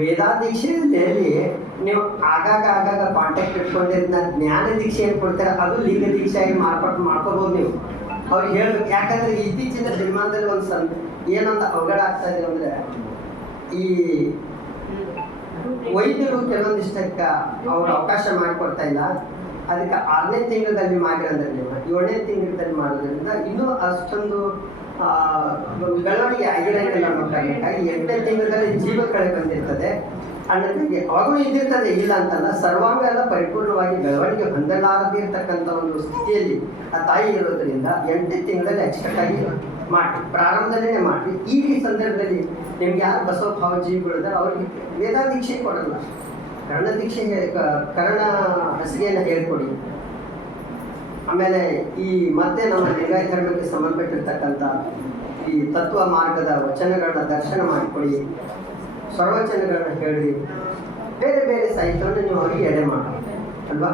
ವೇದಾದೀಕ್ಷೆಯಲ್ಲಿ ನೀವು ಆಗಾಗ ಆಗಾಗ ಕಾಂಟ್ಯಾಕ್ಟ್ ಇಟ್ಕೊಂಡಿದ್ದ ಜ್ಞಾನ ದೀಕ್ಷೆ ಏನು ಕೊಡ್ತಾರೆ? ಅದು ಲಿಂಗ ದೀಕ್ಷೆಯಾಗಿ ಮಾರ್ಪಾಟು ಮಾಡ್ಕೋಬಹುದು ನೀವು. ಅವ್ರಿಗೆ ಹೇಳ್ಬೇಕು, ಯಾಕಂದ್ರೆ ಇತ್ತೀಚಿನ ದಿನಮಾನದಲ್ಲಿ ಒಂದು ಸನ್ ಏನಂತ ಅವಘಡ ಆಗ್ತಾ ಇದೆ ಅಂದ್ರೆ ಈ ವೈದ್ಯರು ಕೆಲವೊಂದಿಷ್ಟಕ್ಕ ಅವ್ರು ಅವಕಾಶ ಮಾಡಿಕೊಡ್ತಾ ಇಲ್ಲ. ಅದಕ್ಕೆ ಆರನೇ ತಿಂಗಳಲ್ಲಿ ಮಾಡಿರೋದ್ರಲ್ಲಿ ಏಳನೇ ತಿಂಗಳಲ್ಲಿ ಮಾಡೋದ್ರಿಂದ ಇನ್ನೂ ಅಷ್ಟೊಂದು ಬೆಳವಣಿಗೆ ಮಕ್ಕಳಿಗೆ ಹಾಗೆ ಎಂಟನೇ ತಿಂಗಳಲ್ಲಿ ಜೀವ ಕಳೆ ಬಂದಿರ್ತದೆ. ಅನ್ನೋದಕ್ಕೆ ಅವಾಗೂ ಇದ್ದಿರ್ತದೆ, ಇಲ್ಲ ಅಂತಲ್ಲ, ಸರ್ವಾಂಗ ಎಲ್ಲ ಪರಿಪೂರ್ಣವಾಗಿ ಬೆಳವಣಿಗೆ ಹೊಂದಲಾರದೇ ಇರ್ತಕ್ಕಂಥ ಒಂದು ಸ್ಥಿತಿಯಲ್ಲಿ ಆ ತಾಯಿ ಇರೋದ್ರಿಂದ ಎಂಟನೇ ತಿಂಗಳಲ್ಲಿ ಅಚ್ಚುಕಟ್ಟಾಗಿ ಮಾಡಿ ಪ್ರಾರಂಭದಲ್ಲೇ ಮಾಡಿ ಈ ಸಂದರ್ಭದಲ್ಲಿ ನಿಮ್ಗೆ ಯಾರು ಬಸವ ಭಾವ ಜೀವಿಗಳಿದ್ದಾರೆ ಅವ್ರಿಗೆ ವೇದಾದೀಕ್ಷೆ ಕೊಡಲ್ಲ. ಕರ್ಣ ದೀಕ್ಷೆ ಕರ್ಣ ಹಸಿಗೆಯನ್ನು ಹೇಳ್ಕೊಡಿ. ಆಮೇಲೆ ಈ ಮತ್ತೆ ನಮ್ಮ ಲಿಂಗಾಯತ ಧರ್ಮಕ್ಕೆ ಸಂಬಂಧಪಟ್ಟಿರ್ತಕ್ಕಂಥ ಈ ತತ್ವ ಮಾರ್ಗದ ವಚನಗಳನ್ನ ದರ್ಶನ ಮಾಡಿಕೊಡಿ. ಸ್ವರವಚನಗಳನ್ನ ಹೇಳಿ. ಬೇರೆ ಬೇರೆ ಸಾಹಿತ್ಯವನ್ನು ನೀವು ಅವರಿಗೆ ಎಡೆ ಮಾಡಿ. ಅಲ್ವಾ?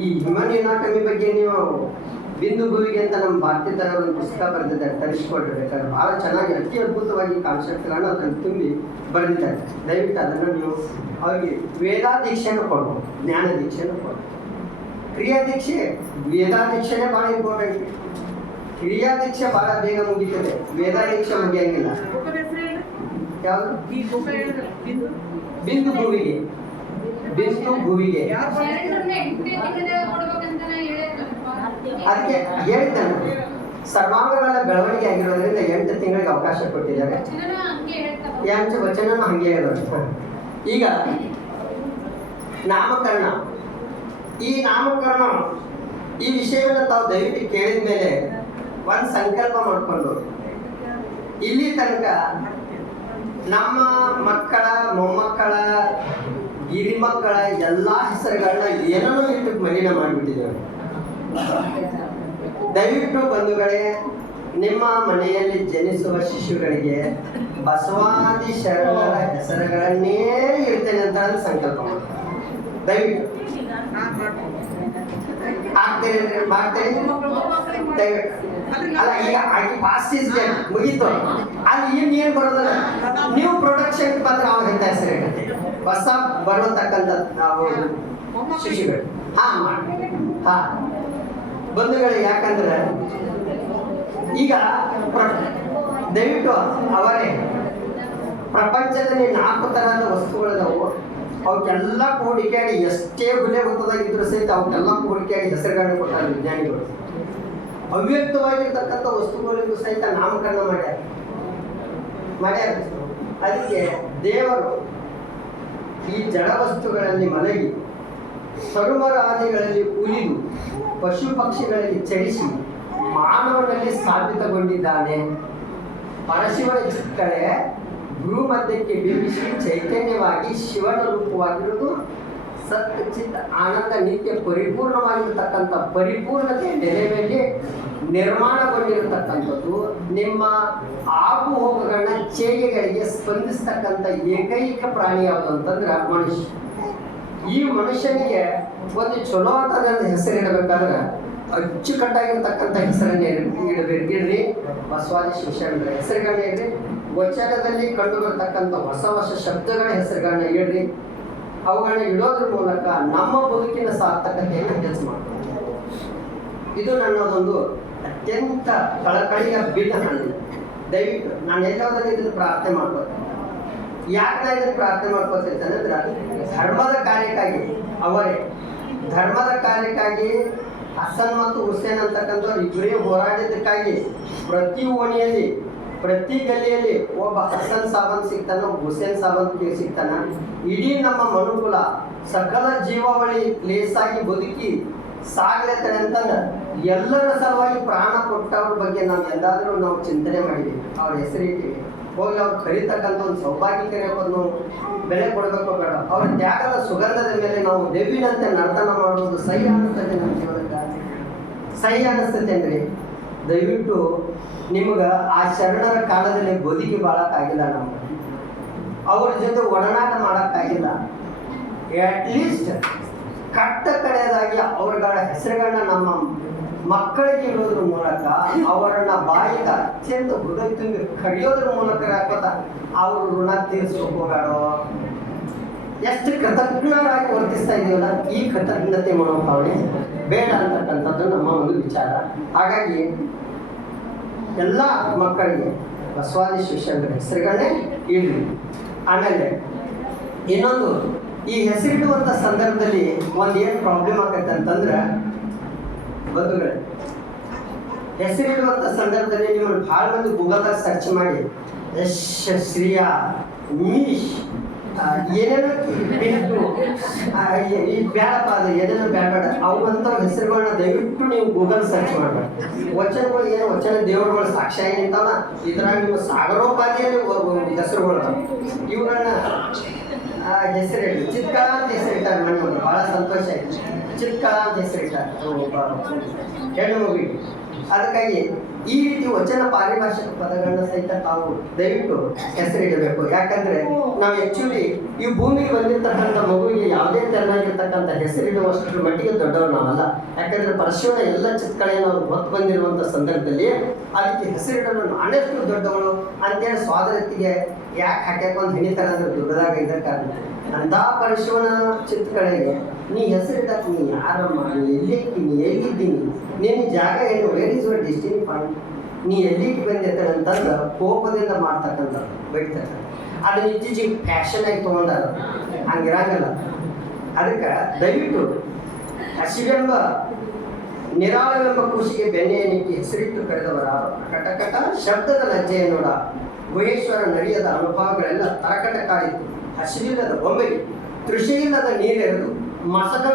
ಈ ಹಿಮನಿ ಬಗ್ಗೆ ನೀವು ಬಿಂದು ಭೂವಿಗೆ ಅಂತ ನಮ್ಮ ಭಾರತೀಯ ತರ ಒಂದು ಪುಸ್ತಕ ಬರೆದಿದ್ದಾರೆ ತರಿಸ್ಕೊಟ್ಟಿರ್ಬೇಕಾದ್ರೆ ಬಹಳ ಚೆನ್ನಾಗಿ, ಅತಿ ಅದ್ಭುತವಾಗಿ ಕಾನ್ಸೆಪ್ಟ್ಗಳನ್ನ ಅದನ್ನು ತುಂಬಿ ಬರೆದಿದ್ದಾರೆ. ದಯವಿಟ್ಟು ಅದನ್ನು ನೀವು ಅವರಿಗೆ ವೇದಾದೀಕ್ಷೆಯನ್ನು ಕೊಡ್ಬೋದು ಜ್ಞಾನ ದೀಕ್ಷೆಯನ್ನು ಕೊಡ್ಬೋದು. ಕ್ರಿಯಾ ದೀಕ್ಷೆ ವೇದಾ ದೀಕ್ಷೆನೇ ಭಾಳ ಇಂಪಾರ್ಟೆಂಟ್ ಕ್ರಿಯಾ ದೀಕ್ಷೆ ಭಾಳ ಬೇಗ ಮುಗಿತದೆ ವೇದಾ ದೀಕ್ಷೆ ಮುಗಿಯಂಗಿಲ್ಲ ಬುಕ್ಕದ ಯಾವುದು ಬಿಂದು ಭೂಮಿಗೆ ಬಿಂದು ಭೂಮಿಗೆ. ಅದಕ್ಕೆ ಹೇಳ್ತಾನೆ ಸರ್ವಾಂಗಗಳ ಬೆಳವಣಿಗೆ ಆಗಿರೋದ್ರಿಂದ ಎಂಟು ತಿಂಗಳಿಗೆ ಅವಕಾಶ ಕೊಟ್ಟಿದ್ದಾರೆ. ಯಾಂಚ ವಚನ ಹಂಗೆ ಹೇಳೋದು ಈಗ ನಾಮಕರಣ. ಈ ನಾಮಕರಣ, ಈ ವಿಷಯವನ್ನು ತಾವು ದಯವಿಟ್ಟು ಕೇಳಿದ ಮೇಲೆ ಒಂದು ಸಂಕಲ್ಪ ಮಾಡಿಕೊಂಡು. ಇಲ್ಲಿ ತನಕ ನಮ್ಮ ಮಕ್ಕಳ, ಮೊಮ್ಮಕ್ಕಳ, ಗಿರಿಮಕ್ಕಳ ಎಲ್ಲ ಹೆಸರುಗಳನ್ನ ಏನೋ ಇಟ್ಟು ಮಲಿನ ಮಾಡಿಬಿಟ್ಟಿದ್ದೇವೆ. ದಯವಿಟ್ಟು ಬಂಧುಗಳೇ, ನಿಮ್ಮ ಮನೆಯಲ್ಲಿ ಜನಿಸುವ ಶಿಶುಗಳಿಗೆ ಬಸವಾದಿ ಶರಣರ ಹೆಸರುಗಳನ್ನೇ ಇರ್ತೇನೆ ಅಂತ ಸಂಕಲ್ಪ ಮಾಡ್ತಾರೆ ದಯವಿಟ್ಟು. ಆಗ್ತೇನೆ ಮಾಡ್ತೇನೆ. ಅಲ್ಲ ಈಗ ಆಗಿ ಪಾಸ್ ಇಸ್ ಮುಗೀತು. ಅಲ್ಲಿ ಇನ್ನು ಏನು ಬರೋದಲ್ಲ? ನೀವು ಪ್ರೊಡಕ್ಷನ್ ಬಂದ್ರೆ ಅವಾಗ ಎಂತ ಹೆಸರು ಇರುತ್ತೆ ಹೊಸ ಬರತಕ್ಕಂಥ ನಾವು ಶಿಶುಗಳು. ಹಾ ಮಾಡಿ ಹಾ. ಬಂಧುಗಳು ಯಾಕಂದ್ರೆ ಈಗ ದಯವಿಟ್ಟು ಅವರೇ ಪ್ರಪಂಚದಲ್ಲಿ ನಾಲ್ಕು ತರಹದ ವಸ್ತುಗಳಿದಾವು ಅವಕ್ಕೆಲ್ಲ ಕೂಡಿಕಾಡಿ ಎಷ್ಟೇ ಬೆಲೆ ಗೊತ್ತದಾಗಿದ್ರು ಸಹಿತ ಅವಕ್ಕೆಲ್ಲ ಕೂಡಿಕಾಡಿ ಹೆಸರುಗಳನ್ನ ಕೊಟ್ಟಾರೆ ವಿಜ್ಞಾನಿಗಳು. ಅವ್ಯಕ್ತವಾಗಿರ್ತಕ್ಕಂಥ ವಸ್ತುಗಳಿಗೂ ಸಹಿತ ನಾಮಕರಣ ಮಾಡ್ಯಾರ. ಮಾಡ್ಯಾರ. ಅದಕ್ಕೆ ದೇವರು ಈ ಜಡ ವಸ್ತುಗಳಲ್ಲಿ ಮಲಗಿ, ಸರುಮರಾದಿಗಳಲ್ಲಿ ಉಳಿದು ಪಶು ಪಕ್ಷಿಗಳಲ್ಲಿ ಚಲಿಸಿ ಮಾನವನಲ್ಲಿ ಸ್ಥಾಪಿತಗೊಂಡಿದ್ದಾನೆ. ಪರಶಿವನ ಚಿಕ್ಕಳೆ ಭ್ರೂ ಮಧ್ಯಕ್ಕೆ ಬಿಂಬಿಸಿ ಚೈತನ್ಯವಾಗಿ ಶಿವನ ರೂಪವಾಗಿರುವುದು ಸತ್ ಚಿತ್ ಆನಂದ ನಿತ್ಯ ಪರಿಪೂರ್ಣವಾಗಿರ್ತಕ್ಕಂಥ ಪರಿಪೂರ್ಣತೆ ನೆಲೆ ಮೇಲೆ ನಿರ್ಮಾಣಗೊಂಡಿರತಕ್ಕಂಥದ್ದು. ನಿಮ್ಮ ಆಗು ಹೋಗುಗಳನ್ನ ಚೇಗೆಗಳಿಗೆ ಸ್ಪಂದಿಸ್ತಕ್ಕಂಥ ಏಕೈಕ ಪ್ರಾಣಿ ಯಾವುದು ಅಂತಂದ್ರೆ ಮನುಷ್ಯ. ಈ ಮನುಷ್ಯನಿಗೆ ಒಂದು ಚಲೋ ಅಂತ ಹೆಸರು ಇಡಬೇಕಾದ್ರೆ ಅಚ್ಚುಕಟ್ಟಾಗಿರ್ತಕ್ಕಂಥ ಹೆಸರನ್ನ ಇಡಬೇಕು ಇಡ್ರಿ ಬಸವಾದಿ ಶಿಕ್ಷಣದ ಹೆಸರುಗಳನ್ನ ಇಡ್ರಿ. ವಚನದಲ್ಲಿ ಕಂಡು ಬರ್ತಕ್ಕಂಥ ಹೊಸ ಹೊಸ ಶಬ್ದಗಳ ಹೆಸರುಗಳನ್ನ ಇಡ್ರಿ. ಅವುಗಳನ್ನ ಇಡೋದ್ರ ಮೂಲಕ ನಮ್ಮ ಬದುಕಿನ ಸಾರ್ಥಕತೆಯನ್ನು ಕೆಲಸ ಮಾಡ್ತಾರೆ ಇದು ನನ್ನದೊಂದು ಅತ್ಯಂತ ಕಳಕಳಿಯ ಬಿಡಹಣ್ಣು ದಯವಿಟ್ಟು ನಾನು ಎಲ್ಲೋದಲ್ಲಿ ಇದನ್ನು ಪ್ರಾರ್ಥನೆ ಮಾಡ್ಕೋತೇನೆ ಯಾಕೆ ನಾನು ಇದನ್ನು ಪ್ರಾರ್ಥನೆ ಮಾಡ್ಕೋತಿರ್ತೇನೆ ಅಂದ್ರೆ ಧರ್ಮದ ಕಾರ್ಯಕ್ಕಾಗಿ ಅವರೇ. ಧರ್ಮದ ಕಾರ್ಯಕ್ಕಾಗಿ ಹಸನ್ ಮತ್ತು ಹುಸೇನ್ ಅಂತಕ್ಕಂಥವ್ರು ಇಬ್ಬರೇ ಹೋರಾಡಿದ್ದಕ್ಕಾಗಿ ಪ್ರತಿ ಓಣಿಯಲ್ಲಿ, ಪ್ರತಿ ಗಲ್ಲಿಯಲ್ಲಿ ಒಬ್ಬ ಹಸನ್ ಸಾವಂತ್ ಸಿಗ್ತಾನ ಒಬ್ಬ ಹುಸೇನ್ ಸಾವಂತ್ ಸಿಗ್ತಾನ ಇಡೀ ನಮ್ಮ ಮನುಕುಲ ಸಕಲ ಜೀವಾವಳಿ ಲೇಸಾಗಿ ಬದುಕಿ ಸಾಗ್ಲತ್ತರೆ ಅಂತಂದ್ರೆ ಎಲ್ಲರ ಸಲುವಾಗಿ ಪ್ರಾಣ ಕೊಟ್ಟವ್ರ ಬಗ್ಗೆ ನಾವು ಎಲ್ಲಾದರೂ ನಾವು ಚಿಂತನೆ ಮಾಡಿದ್ದೀವಿ ಅವ್ರ ಹೆಸರಿಟ್ಟಿವಿ ಹೋಗಿ ಅವ್ರು ಕರೀತಕ್ಕಂಥ ಒಂದು ಸೌಭಾಗ್ಯಕ್ಕೆ ನಾವು ಬೆಲೆ ಕೊಡಬೇಕು ಬೇಡ. ಅವ್ರ ತ್ಯಾಗದ ಸುಗಂಧದ ಮೇಲೆ ನಾವು ದೇವಿನಂತೆ ನರ್ತನ ಮಾಡುವುದು ಸಹಿ ಅನ್ನುತ್ತದೆ ನಮ್ಮ ಜೀವನಕ್ಕೆ. ಸಹಿ ಅನಿಸ್ತೈತೆ ಅಂದ್ರೆ ದಯವಿಟ್ಟು ನಿಮ್ಗೆ ಆ ಶರಣರ ಕಾಲದಲ್ಲಿ ಬದುಕಿ ಬಾಳಕ್ಕಾಗಿಲ್ಲ ನಮ್ಗೆ. ಅವ್ರ ಜೊತೆ ಒಡನಾಟ ಮಾಡೋಕ್ಕಾಗಿಲ್ಲ. ಅಟ್ಲೀಸ್ಟ್ ಕಟ್ಟ ಕಡೆಯದಾಗಿ ಅವ್ರಗಳ ಹೆಸರುಗಳನ್ನ ನಮ್ಮ ಮಕ್ಕಳಿಗೆ ಇಡೋದ್ರ ಮೂಲಕ ಅವರನ್ನ ಬಾಯಿಗೆ ಅತ್ಯಂತ ಹೃದಯ ತುಂಬಿ ಕಡಿಯೋದ್ರ ಮೂಲಕ ಹಾಕೋತ ಅವ್ರ ಋಣ ತೀರಿಸ್ಬೇಕು ಹೋಗಾಡೋ ಎಷ್ಟು ಕೃತಜ್ಞರಾಗಿ ವರ್ತಿಸ್ತಾ ಇದೀವಲ್ಲ, ಈ ಕೃತಜ್ಞತೆ ಮನೋಭಾವನೆ ಬೇಡ ಅಂತಕ್ಕಂಥದ್ದು ನಮ್ಮ ಒಂದು ವಿಚಾರ. ಹಾಗಾಗಿ ಎಲ್ಲ ಮಕ್ಕಳಿಗೆ ಬಸವಾದಿ ಶಿಷ್ಯರ ಹೆಸರುಗಳನ್ನೇ ಇಡ್ರಿ. ಆಮೇಲೆ ಇನ್ನೊಂದು, ಈ ಹೆಸರಿಡುವಂಥ ಸಂದರ್ಭದಲ್ಲಿ ಒಂದು ಏನು ಪ್ರಾಬ್ಲಮ್ ಆಗತ್ತೆ ಅಂತಂದ್ರೆ, ಬಂಧುಗಳೇ ಹೆಸರಿಡುವಂಥ ಸಂದರ್ಭದಲ್ಲಿ ನೀವು ಭಾಳ ಮಂದಿ ಗೂಗಲ್ದಾಗ ಸರ್ಚ್ ಮಾಡಿ ಯಶ್ ಶ್ರೀಯಾ ಮೀಶ್ ಏನೇನೋ ಬಿಟ್ಟು ಆ, ಈ- ಈ ಬೇಡಪ್ಪ ಅದು ಏನೇನು ಬೇಡ ಅವಂತ ಹೆಸರುಗಳನ್ನ ದಯವಿಟ್ಟು ನೀವು ಗೂಗಲ್ ಸರ್ಚ್ ಮಾಡಬೇಡ. ವಚನಗಳು ಏನು? ವಚನ ದೇವರುಗಳು ಸಾಕ್ಷ್ಯ ನಿಂತಾವ. ಇದ್ರಾಗ ನೀವು ಸಾಗರೋಪಾದಿಯಲ್ಲಿ ಹೆಸರುಗಳು ಇವುಗಳನ್ನ ಹೆಸರು ಹೇಳಿ ಚಿತ್ಕಳ ಅಂತ ಹೆಸರಿಟ್ಟಾರೆ ನನ್ನ ಬಹಳ ಸಂತೋಷ ಆಯ್ತು. ಚಿತ್ಕ ಅಂತ ಹೆಸರಿಟ್ಟಾರೆ. ಹೆಣ್ಣು ಮಗುವಿಗೆ. ಅದಕ್ಕಾಗಿ ಈ ರೀತಿ ವಚನ ಪಾರಿಭಾಷಿಕ ಪದಗಳನ್ನ ಸಹಿತ ತಾವು ದಯವಿಟ್ಟು ಹೆಸರಿಡಬೇಕು. ಯಾಕಂದ್ರೆ ನಾವು ಆಕ್ಚುಲಿ ಈ ಭೂಮಿಗೆ ಬಂದಿರತಕ್ಕಂಥ ಮಗುವಿಗೆ ಯಾವುದೇ ತೆರನಾಗಿರ್ತಕ್ಕಂಥ ಹೆಸರಿಡುವಷ್ಟರ ಮಟ್ಟಿಗೆ ದೊಡ್ಡವರು ನಾವಲ್ಲ. ಯಾಕಂದ್ರೆ ಪರಶುವಿನ ಎಲ್ಲ ಚಿತ್ಕಳೆಯನ್ನು ಅವ್ರು ಹೊತ್ತು ಬಂದಿರುವಂತ ಸಂದರ್ಭದಲ್ಲಿ ಅದಕ್ಕೆ ಹೆಸರಿಡಲು ನಾನೆಷ್ಟು ದೊಡ್ಡವಳು ಅಂತೇಳಿ ಸ್ವಾದರತಿಗೆ ಯಾಕೆ ಹಾಕ್ಯಾಕ ಒಂದು ಹಿಡಿತಾರೆ ಅಂದ್ರೆ ದುರ್ಗದಾಗ ಇದ್ದ ಕಾರಣ. ಅಂತ ಪರಶುವನ ಚಿತ್ಕಳೆಗೆ ನೀ ಹೆಸರಿಡಕ್ಕೆ ನೀ ಯಾರಮ್ಮ? ನೀ ಹೇಗಿದ್ದೀನಿ ನೀ ಎಲ್ಲಿದ್ದೀನಿ? ನಿನ್ನ ಜಾಗ ಏನು? ವೇರ್ ಇಸ್ ಯುವರ್ ನೀ ಎಲ್ಲಿಗೆ ಬಂದಿರ್ತಾರೆ ಅಂತಂದ್ರೆ ಕೋಪದಿಂದ ಮಾಡ್ತಕ್ಕಂಥ ಬೈತಾರೆ ಅದನ್ನ ಇತ್ತೀಚೆಗೆ ಫ್ಯಾಷನ್ ಆಗಿ ತೊಗೊಂಡಾರ, ಹಂಗಿರಂಗಲ್ಲ. ಅದಕ್ಕೆ ದಯವಿಟ್ಟು ಹಸಿವೆಂಬ, ನಿರಾಳವೆಂಬ ಕೃಷಿಗೆ ಬೆಣ್ಣೆಯನ್ನಿಕ್ಕಿ ಹೆಸರಿಟ್ಟು ಕರೆದವರ ಕಟಕಟ ಶಬ್ದದ ಲಜ್ಜೆಯ ನೋಡ. ಗುಹೇಶ್ವರ ನಡೆಯದ ಅನುಭವಗಳೆಲ್ಲ ತರಕಟ ಕಾಡಿತ್ತು ಹಸಿವಿಲ್ಲದ ಬೊಂಬೆಗೆ ತೃಷಿಯಿಲ್ಲದ ನೀರೆರೆದು ಮಸಕ